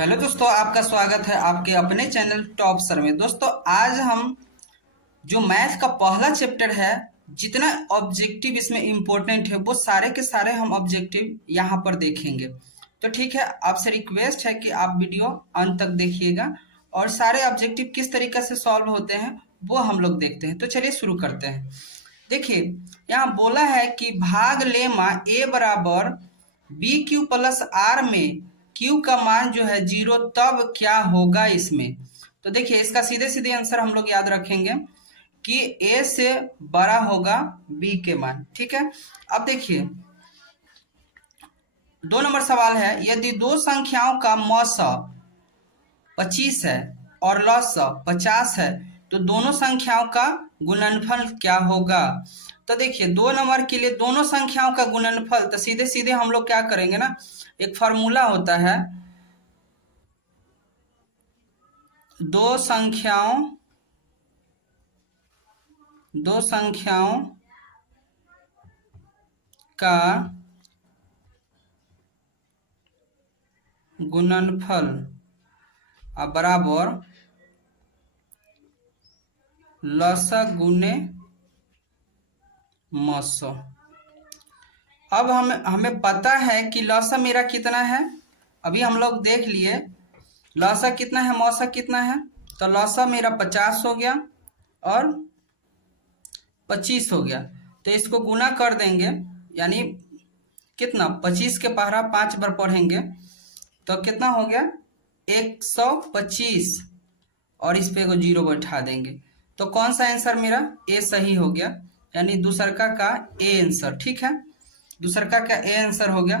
Hello दोस्तों, आपका स्वागत है आपके अपने चैनल टॉप सर में। दोस्तों आज हम जो मैथ का पहला चैप्टर है, जितना ऑब्जेक्टिव इसमें इम्पोर्टेंट है वो सारे के सारे हम ऑब्जेक्टिव यहाँ पर देखेंगे। तो ठीक है, आपसे रिक्वेस्ट है कि आप वीडियो अंत तक देखिएगा और सारे ऑब्जेक्टिव किस तरीके से सॉल्व होते हैं वो हम लोग देखते हैं। तो चलिए शुरू करते हैं। देखिए, यहाँ बोला है कि भाग लेमा ए बराबर बी क्यू प्लस आर में क्यू का मान जो है 0 तब क्या होगा इसमें। तो देखिए, इसका सीधे सीधे आंसर हम लोग याद रखेंगे कि ए से बड़ा होगा बी के मान। ठीक है, अब देखिए 2 नंबर सवाल है, यदि दो संख्याओं का मौस 25 है और लस 50 है तो दोनों संख्याओं का गुणनफल क्या होगा। तो देखिए 2 नंबर के लिए दोनों संख्याओं का गुणनफल, तो सीधे सीधे हम लोग क्या करेंगे ना, एक फार्मूला होता है, दो संख्याओं का गुणनफल बराबर लसा गुने मौस। अब हमें पता है कि लसा मेरा कितना है, अभी हम लोग देख लिए लसा कितना है, मौसा कितना है। तो लसा मेरा 50 हो गया और 25 हो गया, तो इसको गुना कर देंगे, यानी कितना 25 के पहरा 5 बार पढ़ेंगे तो कितना हो गया 125 और इस पे को 0 बैठा देंगे। तो कौन सा आंसर मेरा ए सही हो गया, यानी दूसरका का ए आंसर। ठीक है, दूसरका का ए आंसर हो गया।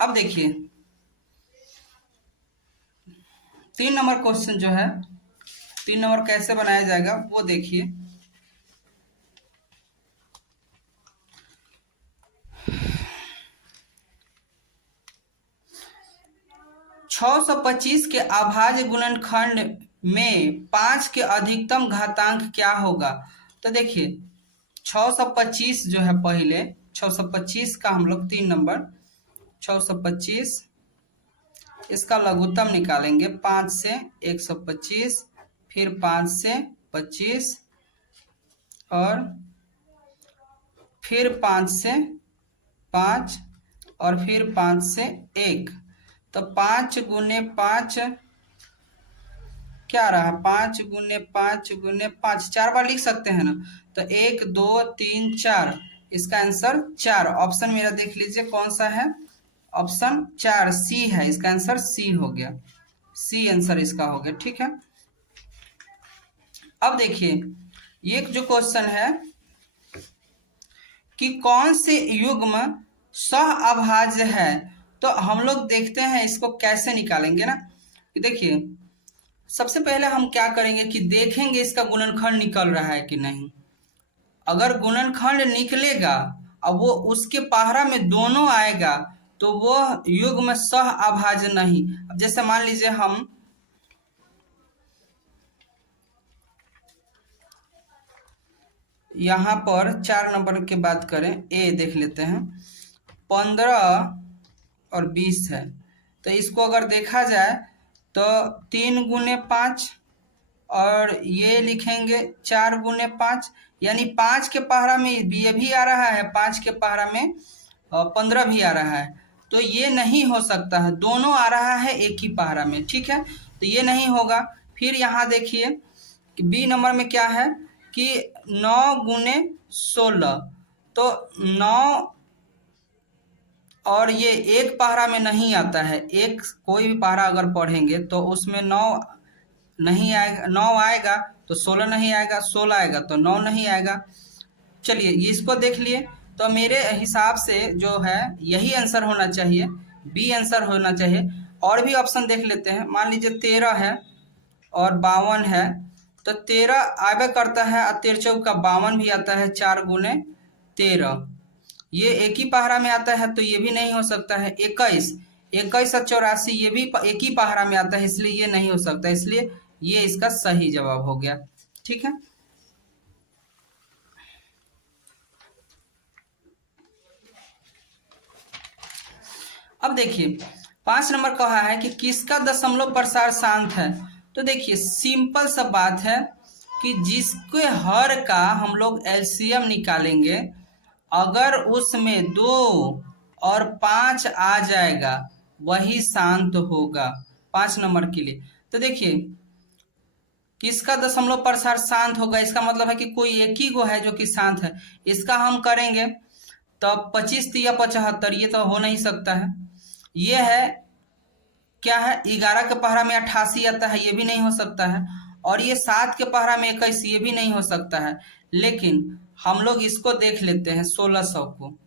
अब देखिए 3 नंबर क्वेश्चन जो है, 3 नंबर कैसे बनाया जाएगा वो देखिए। छः सौ 25 के अभाज्य गुणनखंड में 5 के अधिकतम घातांक क्या होगा। तो देखिए 625 जो है, पहले 625 का हम लोग 3 नंबर 625 इसका लघुत्तम निकालेंगे, 5 से 125, फिर 5 से 25 और फिर 5 से 5 और फिर 5 से 1। तो 5 गुने 5 क्या रहा, 5 गुने 5 गुने 5 4 बार लिख सकते हैं ना। तो 1 2 3 4, इसका आंसर 4। ऑप्शन मेरा देख लीजिए कौन सा है, ऑप्शन 4 सी है, इसका आंसर सी हो गया, सी आंसर इसका हो गया। ठीक है, अब देखिए ये जो क्वेश्चन है कि कौन से युग्म सह अभाज्य है, तो हम लोग देखते हैं इसको कैसे निकालेंगे ना। देखिए सबसे पहले हम क्या करेंगे कि देखेंगे इसका गुणनखंड निकल रहा है कि नहीं। अगर गुणनखंड निकलेगा और वो उसके पहरा में दोनों आएगा तो वो युग्म सह अभाज्य नहीं। अब जैसे मान लीजिए हम यहाँ पर 4 नंबर की बात करें, ए देख लेते हैं, 15 और 20 है। तो इसको अगर देखा जाए तो 3 गुने 5 और ये लिखेंगे 4 गुने 5, यानी 5 के पहरा में ये भी आ रहा है, 5 के पहरा में 15 भी आ रहा है। तो ये नहीं हो सकता है, दोनों आ रहा है एक ही पहरा में। ठीक है, तो ये नहीं होगा। फिर यहाँ देखिए बी नंबर में क्या है कि 9 गुने 16, तो 9 और ये एक पहरा में नहीं आता है, एक कोई भी पहरा अगर पढ़ेंगे तो उसमें 9 नहीं आएगा, 9 आएगा तो 16 नहीं आएगा, 16 आएगा तो 9 नहीं आएगा। चलिए इसको देख लिए, तो मेरे हिसाब से जो है यही आंसर होना चाहिए, बी आंसर होना चाहिए। और भी ऑप्शन देख लेते हैं, मान लीजिए 13 है और 52 है, तो 13 आगे करता है और 13 का 52 भी आता है, 4 गुने 13, ये एक ही पहरा में आता है तो ये भी नहीं हो सकता है। 21 और 84 ये भी एक ही पहरा में आता है, इसलिए ये नहीं हो सकता, इसलिए ये इसका सही जवाब हो गया। ठीक है, अब देखिए 5 नंबर कहा है कि किसका दशमलव प्रसार शांत है। तो देखिए सिंपल सा बात है कि जिसके हर का हम लोग एलसीएम निकालेंगे, अगर उसमें 2 और 5 आ जाएगा वही शांत होगा 5 नंबर के लिए। तो देखिए किसका दशमलव प्रसार शांत होगा, इसका मतलब है कि कोई एक ही गो है जो कि शांत है। इसका हम करेंगे तो 25 या 75, ये तो हो नहीं सकता है। ये है क्या है, 11 के पहरा में 88 आता है, ये भी नहीं हो सकता है। और ये 7 के पहरा में 21, ये भी नहीं हो सकता है। लेकिन हम लोग इसको देख लेते हैं 1600 को।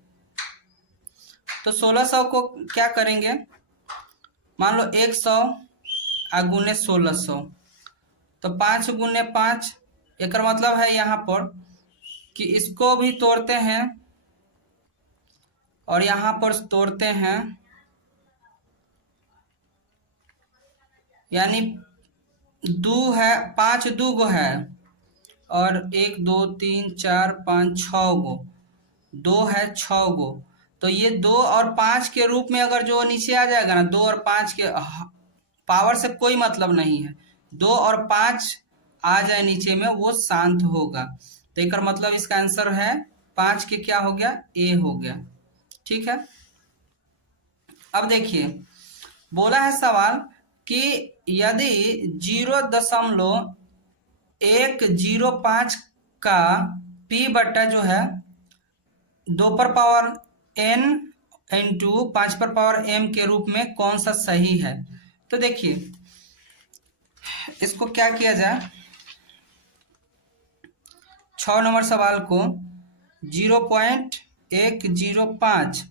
तो 1600 को क्या करेंगे, मान लो 100 गुने 1600, तो 5 गुने 5, एक मतलब है यहाँ पर कि इसको भी तोड़ते हैं और यहाँ पर तोड़ते हैं, यानी 2 है, 5 2 गो है और 1 2 3 4 5 6 गो, 2 है 6 गो। तो ये 2 और 5 के रूप में अगर जो नीचे आ जाएगा ना, 2 और 5 के पावर से कोई मतलब नहीं है, 2 और 5 आ जाए नीचे में वो शांत होगा। तो एक मतलब इसका आंसर है 5 के क्या हो गया, ए हो गया। ठीक है, अब देखिए बोला है सवाल कि यदि 0.105 का p बट्टा जो है 2 पर पावर n इंटू 5 पर पावर m के रूप में कौन सा सही है। तो देखिए इसको क्या किया जाए, 6 नंबर सवाल को 0.105,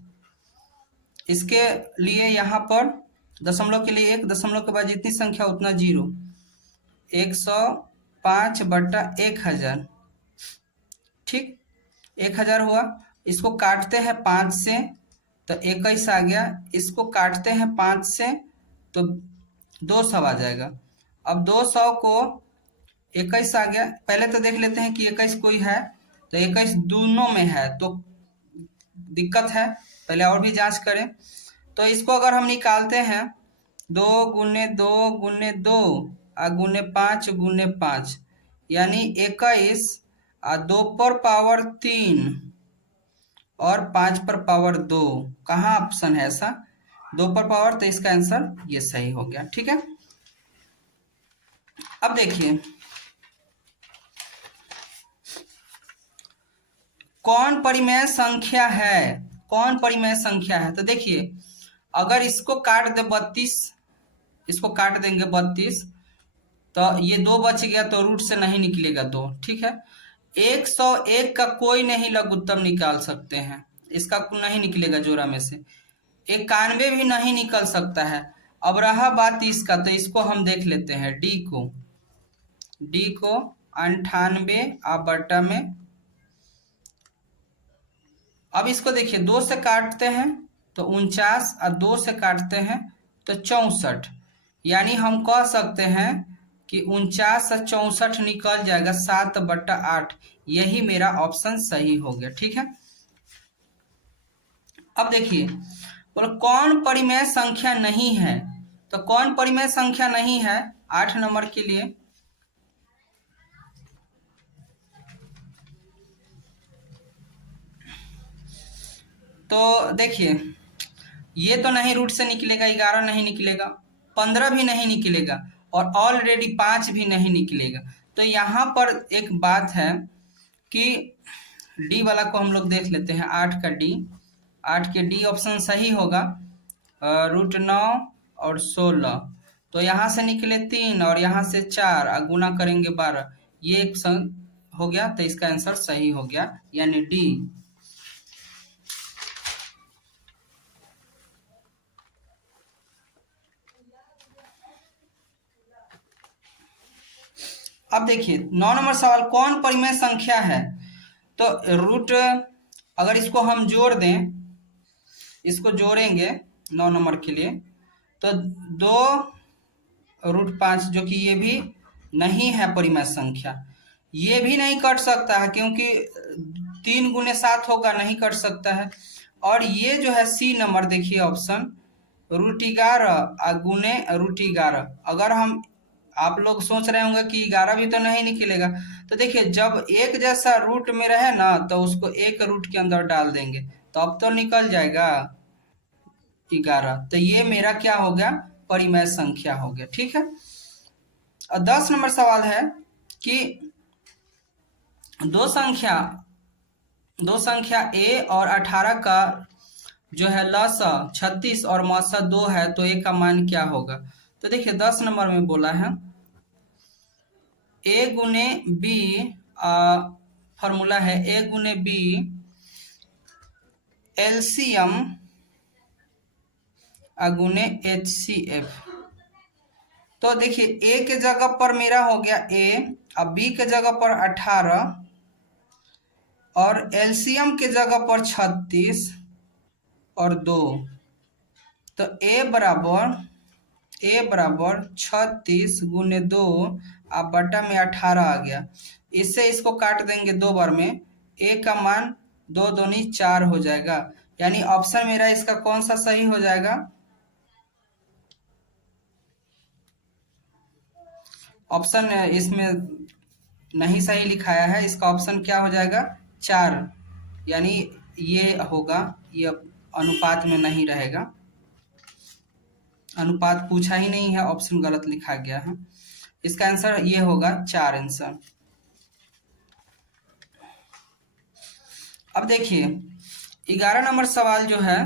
इसके लिए यहाँ पर दशमलव के लिए 1, दशमलव के बाद जितनी संख्या उतना 0, 105 बट्टा 1000, ठीक 1000 हुआ। इसको काटते हैं 5 से तो 21 आ गया, इसको काटते हैं 5 से तो 200 आ जाएगा। अब 200 को 21 आ गया, पहले तो देख लेते हैं कि 21 कोई है, तो 21 दोनों में है तो दिक्कत है, पहले और भी जांच करें। तो इसको अगर हम निकालते हैं 2 गुने 2 गुने 2 गुने 5 गुने 5, यानी 21 2 पर पावर 3 और 5 पर पावर 2, कहाँ ऑप्शन है ऐसा 2 पर पावर, तो इसका आंसर ये सही हो गया। ठीक है, अब देखिए कौन परिमेय संख्या है, कौन परिमेय संख्या है। तो देखिए अगर इसको काट दे 32, इसको काट देंगे 32, तो ये 2 बच गया तो रूट से नहीं निकलेगा 2। ठीक है, 101 का कोई नहीं लघुत्तम निकाल सकते हैं, इसका नहीं निकलेगा जोड़ा में से, 91 भी नहीं निकल सकता है। अब रहा बात इसका, तो इसको हम देख लेते हैं डी को 98 बटा में। अब इसको देखिए 2 से काटते हैं तो 49 और 2 से काटते हैं तो 64, यानी हम कह सकते हैं कि 49 से 64 निकल जाएगा 7 बटा 8, यही मेरा ऑप्शन सही हो गया। ठीक है, अब देखिए बोलो कौन परिमेय संख्या नहीं है। तो कौन परिमेय संख्या नहीं है 8 नंबर के लिए, तो देखिए ये तो नहीं रूट से निकलेगा, 11 नहीं निकलेगा, 15 भी नहीं निकलेगा और ऑलरेडी 5 भी नहीं निकलेगा। तो यहाँ पर एक बात है कि डी वाला को हम लोग देख लेते हैं, 8 का डी, 8 के डी ऑप्शन सही होगा, √9 और 16, तो यहाँ से निकले 3 और यहाँ से 4 गुना करेंगे 12, ये एक हो गया, तो इसका आंसर सही हो गया यानी डी। अब देखिए 9 नंबर सवाल कौन परिमेय संख्या है। तो रूट अगर इसको हम जोड़ दें, इसको जोड़ेंगे 9 नंबर के लिए तो 2√5, जो कि ये भी नहीं है परिमेय संख्या, ये भी नहीं कट सकता है क्योंकि 3 गुने 7 होगा, नहीं कट सकता है। और ये जो है सी नंबर देखिए ऑप्शन, √11 गुने √11। अगर हम आप लोग सोच रहे होंगे कि 11 भी तो नहीं निकलेगा, तो देखिए जब एक जैसा रूट में रहे ना तो उसको एक रूट के अंदर डाल देंगे तो अब तो निकल जाएगा 11। तो ये मेरा क्या हो गया, परिमेय संख्या हो गया। ठीक है। और 10 नंबर सवाल है कि दो संख्या a और 18 का जो है लसा 36 और मौसा 2 है, तो a का मान क्या होगा। तो देखिए 10 नंबर में बोला है a गुने b, फॉर्मूला है a गुने b एलसीएम गुने HCF। तो देखिए a के जगह पर मेरा हो गया a, अब b के जगह पर 18 और एलसीएम के जगह पर 36 और 2। तो a बराबर 36 गुने 2 अब बटा में 18 आ गया। इससे इसको काट देंगे 2 बार में, a का मान 2 दूनी 4 हो जाएगा। यानी ऑप्शन मेरा इसका कौन सा सही हो जाएगा, ऑप्शन इसमें नहीं सही लिखाया है, इसका ऑप्शन क्या हो जाएगा 4। यानी ये होगा, ये अनुपात में नहीं रहेगा, अनुपात पूछा ही नहीं है, ऑप्शन गलत लिखा गया है। इसका आंसर ये होगा 4 आंसर। अब देखिए 11 नंबर सवाल जो है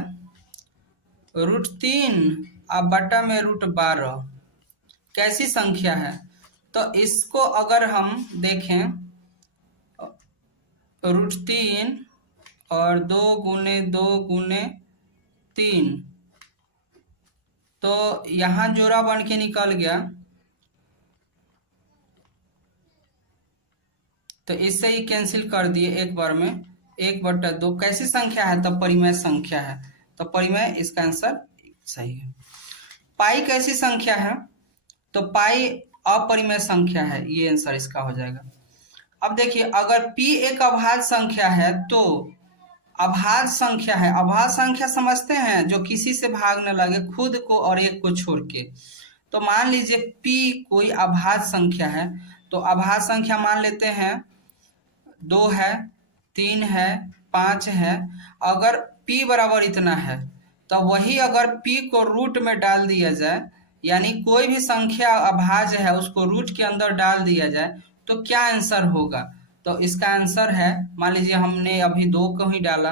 √3 अब बटा में √12 कैसी संख्या है। तो इसको अगर हम देखें √3 और 2 गुने 2 गुने 3, तो यहाँ जोड़ा बन के निकल गया, तो इससे ही कैंसिल कर दिए एक बार में, 1/2 कैसी संख्या है, तब परिमेय संख्या है, तो परिमेय इसका आंसर सही है। पाई कैसी संख्या है, तो पाई अपरिमेय संख्या है, ये आंसर इसका हो जाएगा। अब देखिए अगर p एक अभाज्य संख्या है, तो अभाज्य संख्या है, अभाज्य संख्या समझते हैं जो किसी से भाग न लगे, खुद को और एक को छोड़ के। तो मान लीजिए p कोई अभाज्य संख्या है, तो अभाज्य संख्या मान लेते हैं 2 है, 3 है, 5 है। अगर p बराबर इतना है तो वही अगर p को रूट में डाल दिया जाए, यानी कोई भी संख्या अभाज्य है उसको रूट के अंदर डाल दिया जाए, तो क्या आंसर होगा। तो इसका आंसर है, मान लीजिए हमने अभी 2 को ही डाला,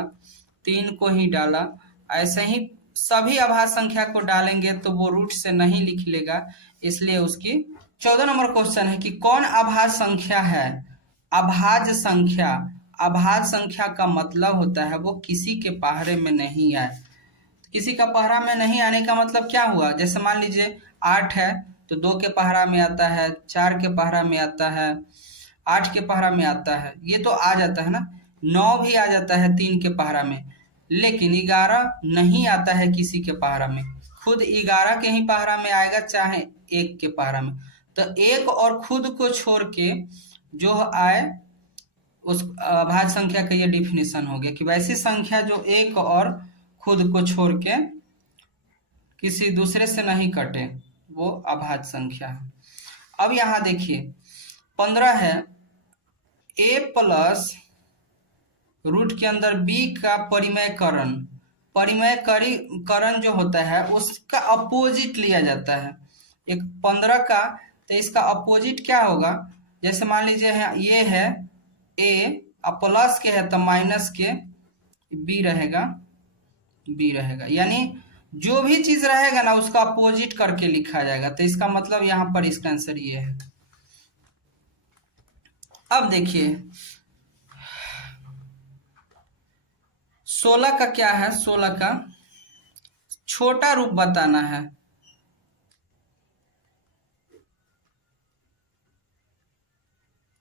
3 को ही डाला, ऐसे ही सभी अभाज्य संख्या को डालेंगे तो वो रूट से नहीं लिख लेगा, इसलिए उसकी 14 नंबर क्वेश्चन है कि कौन अभाज्य संख्या है। अभाज्य संख्या, अभाज्य संख्या का मतलब होता है वो किसी के पहरे में नहीं आए। किसी का पहरा में नहीं आने का मतलब क्या हुआ, जैसे मान लीजिए 8 है तो 2 के पहरा में आता है, 4 के पहरा में आता है, 8 के पहरा में आता है, ये तो आ जाता है ना। 9 भी आ जाता है 3 के पहरा में, लेकिन 11 नहीं आता है किसी के पहरा में, खुद 11 के ही पहरा में आएगा चाहे 1 के पहरा में। तो 1 और खुद को छोड़ के जो आए उस अभाज्य संख्या का ये डिफिनेशन हो गया कि वैसी संख्या जो 1 और खुद को छोड़ के किसी दूसरे से नहीं कटे, वो अभाज्य संख्या है। अब यहाँ देखिए 15 है, a प्लस रूट के अंदर b का परिमेयकरण, परिमेयकरण जो होता है उसका अपोजिट लिया जाता है। एक 15 का, तो इसका अपोजिट क्या होगा, जैसे मान लीजिए ये है a, अब प्लस के है तो माइनस के b रहेगा, यानी जो भी चीज रहेगा ना उसका अपोजिट करके लिखा जाएगा। तो इसका मतलब यहाँ पर इसका आंसर ये है। अब देखिए 16 का क्या है, 16 का छोटा रूप बताना है।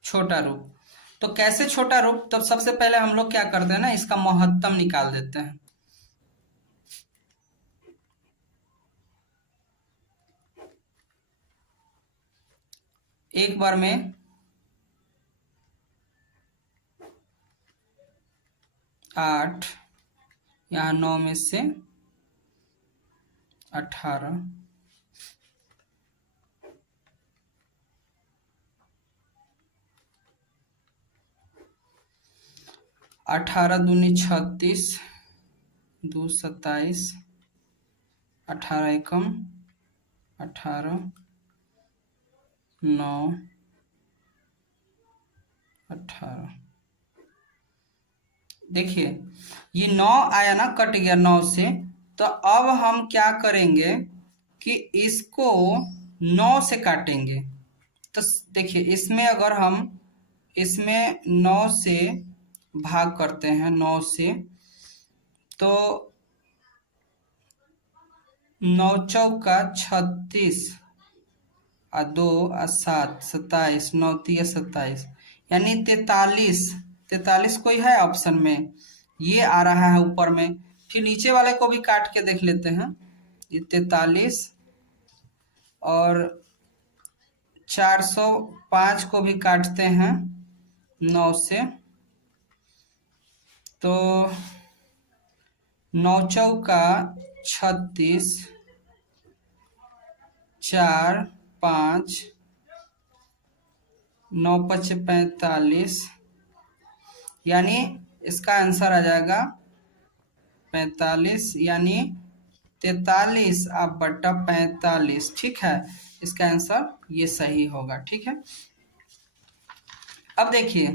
छोटा रूप, तो कैसे छोटा रूप, तब सबसे पहले हम लोग क्या करते हैं ना, इसका महत्तम निकाल देते हैं। एक बार में 8, यहाँ 9 में से 18, 18 दूनी 36, 2 27, 18 एकम 18, 9 18। देखिए ये 9 आया ना, कट गया 9 से। तो अब हम क्या करेंगे कि इसको 9 से काटेंगे। तो देखिए इसमें अगर हम इसमें 9 से भाग करते हैं, 9 से, तो 9 चौका 36 और 2 और 7 27, 9 तिया 27, यानी 43। 43 कोई है ऑप्शन में, ये आ रहा है ऊपर में। फिर नीचे वाले को भी काट के देख लेते हैं। ये 43 और 405 को भी काटते हैं 9 से, तो 9 चौका 36, 4 5, 9 5 45, यानी इसका आंसर आ जाएगा 45, यानी 43 आप बट्टा 45। ठीक है, इसका आंसर ये सही होगा। ठीक है, अब देखिए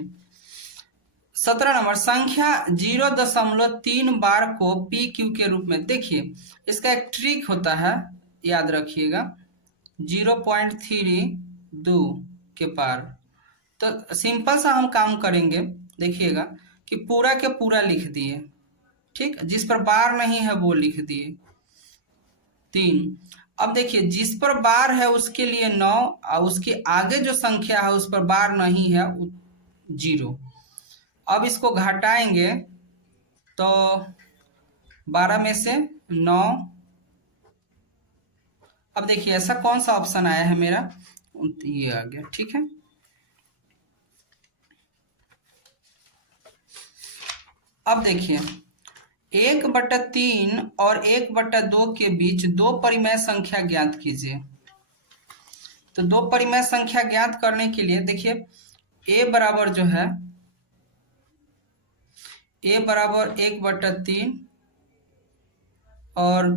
17 नंबर, संख्या 0.3 बार को पी क्यू के रूप में। देखिए इसका एक ट्रिक होता है, याद रखिएगा, 0.32 के पार। तो सिंपल सा हम काम करेंगे, देखिएगा कि पूरा के पूरा लिख दिए, ठीक, जिस पर बार नहीं है वो लिख दिए 3। अब देखिए जिस पर बार है उसके लिए 9 और उसके आगे जो संख्या है उस पर बार नहीं है 0। अब इसको घटाएंगे तो 12 में से 9। अब देखिए ऐसा कौन सा ऑप्शन आया है मेरा, ये आ गया। ठीक है, अब देखिए 1/3 और 1/2 के बीच दो परिमेय संख्या ज्ञात कीजिए। तो दो परिमेय संख्या ज्ञात करने के लिए देखिए a बराबर जो है, a बराबर 1/3 और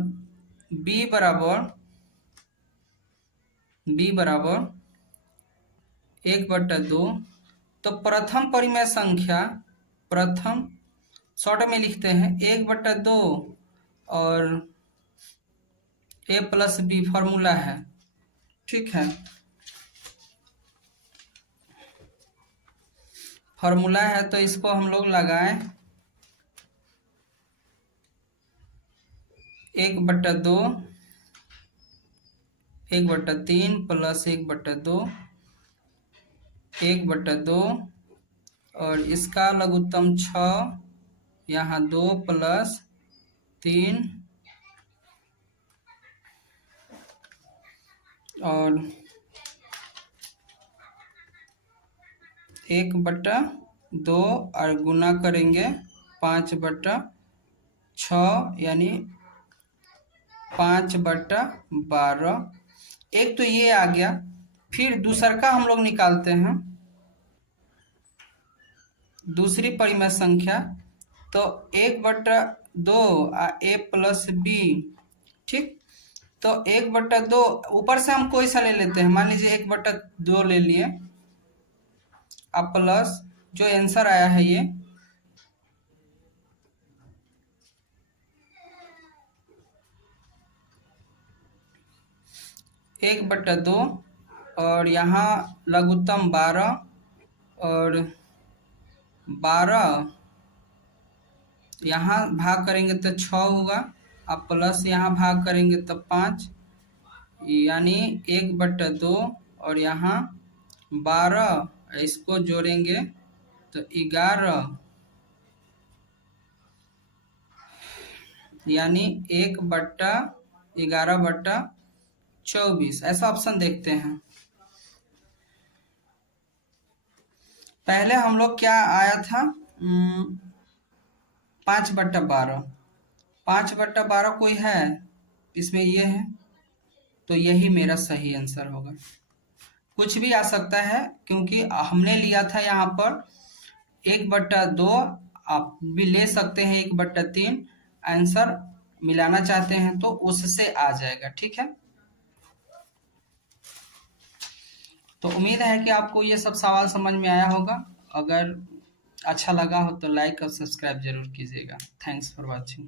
b बराबर 1/2। तो प्रथम परिमेय संख्या, प्रथम शॉर्ट में लिखते हैं 1/2 और a प्लस बी फॉर्मूला है। ठीक है, फॉर्मूला है तो इसको हम लोग लगाएं 1/2, 1/3 प्लस 1/2, 1/2 और इसका लघुत्तम 6, यहाँ 2 प्लस 3 और 1/2 और गुना करेंगे 5/6, यानी 5/12। एक तो ये आ गया। फिर दूसरा का हम लोग निकालते हैं, दूसरी परिमेय संख्या। तो 1/2 a प्लस बी। ठीक, तो 1/2 ऊपर से हम कोई सा ले लेते हैं, मान लीजिए 1/2 ले लिए, अब प्लस जो आंसर आया है ये 1/2 और यहाँ लघुत्तम 12 और 12 यहाँ भाग करेंगे तो 6 होगा, अब प्लस यहाँ भाग करेंगे तो 5, यानी 1/2 और यहाँ 12, इसको जोड़ेंगे तो 11, यानी 1/11/24। ऐसा ऑप्शन देखते हैं। पहले हम लोग क्या आया था, 5/12। 5/12 कोई है इसमें ये है, तो यही मेरा सही आंसर होगा। कुछ भी आ सकता है क्योंकि हमने लिया था यहाँ पर 1/2, आप भी ले सकते हैं 1/3। आंसर मिलाना चाहते हैं तो उससे आ जाएगा, ठीक है। तो उम्मीद है कि आपको ये सब सवाल समझ में आया होगा। अगर अच्छा लगा हो तो लाइक और सब्सक्राइब जरूर कीजिएगा। Thanks for watching.